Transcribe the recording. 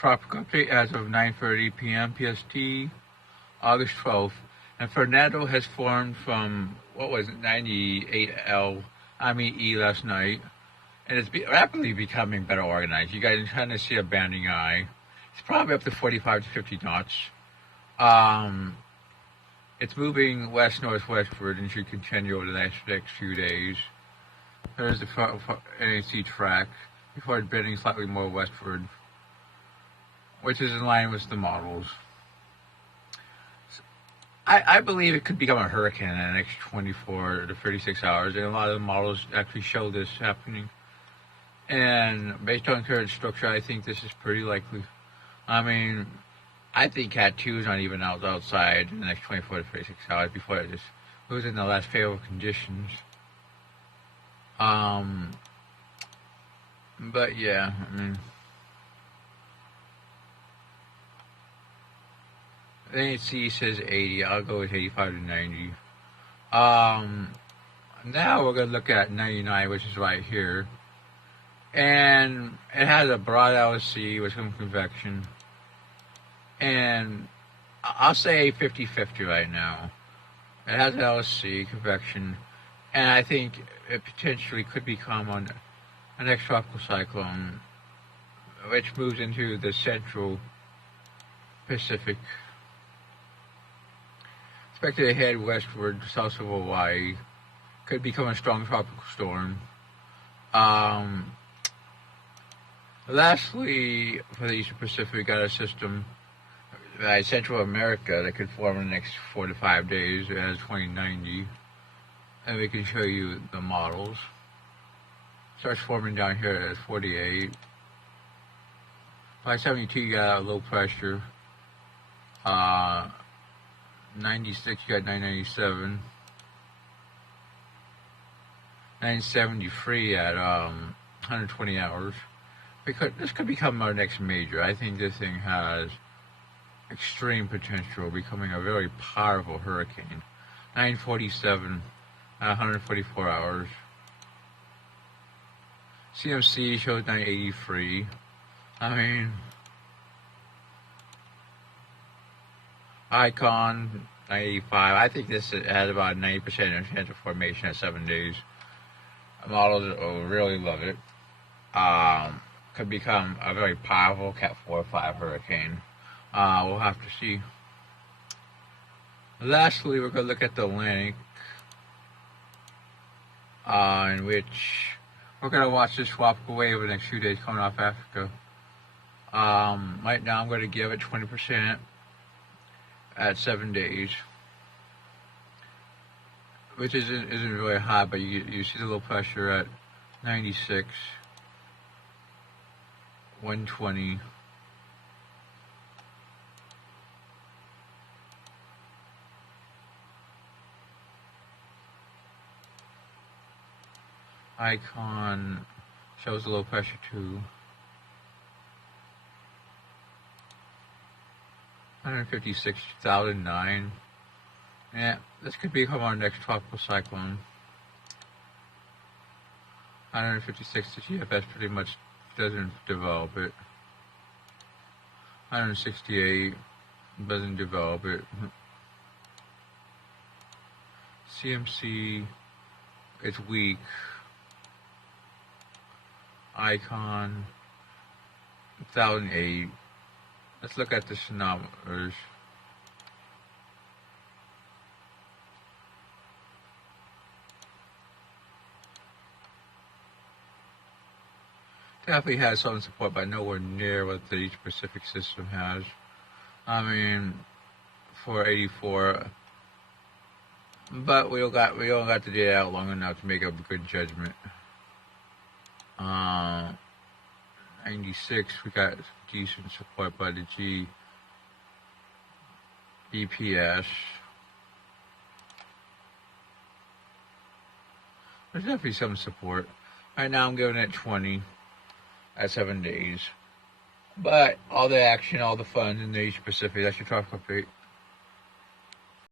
Tropical update as of 9:30 p.m. PST, August 12th. And Fernando has formed from, 98L, E last night. And it's rapidly becoming better organized. You guys kind of see a banding eye. It's probably up to 45 to 50 knots. It's moving west-northwestward and should continue over the next few days. There's the NAC track before it's bending slightly more westward, which is in line with the models. I believe it could become a hurricane in the next 24 to 36 hours, and a lot of the models actually show this happening. And based on current structure, I think this is pretty likely. I think Cat 2 is not even outside in the next 24 to 36 hours before it just moves in the less favorable conditions. But yeah, NHC says 80. I'll go with 85 to 90. Now we're going to look at 99, which is right here. And it has a broad LSC with some convection. And I'll say 50-50 right now. It has an LSC, convection. And I think it potentially could become an ex-tropical cyclone, which moves into the central Pacific. Expected to head westward, south of Hawaii. Could become a strong tropical storm. Lastly, for the Eastern Pacific, we got a system, Central America, that could form in the next 4 to 5 days. It has 2090. And we can show you the models. Starts forming down here at 48. By 72, you got low pressure. 96, you got 997. 973 at 120 hours. This could become our next major. I think this thing has extreme potential, becoming a very powerful hurricane. 947 at 144 hours. CMC shows 983. Icon 985. I think this has about 90% chance of formation at 7 days. Models will really love it. Could become a very powerful Cat 4 or 5 hurricane. We'll have to see. Lastly, we're going to look at the Atlantic, in which we're going to watch this tropical wave over the next few days coming off Africa. Right now, I'm going to give it 20% at 7 days, which isn't really high, but you see the low pressure at 96, 120. Icon shows the low pressure too. 156, 2009. Yeah, this could become our next tropical cyclone. 156, the GFS pretty much doesn't develop it. 168 doesn't develop it. CMC, it's weak. Icon, 2008. Let's look at the tsunamis. Definitely has some support, but nowhere near what the East Pacific system has. For 84. But we don't got the data out long enough to make a good judgment. 96, we got decent support by the GPS. There's definitely some support. Right now I'm giving it 20 at 7 days. But all the action, all the fun in the Asia Pacific, that's your tropical update.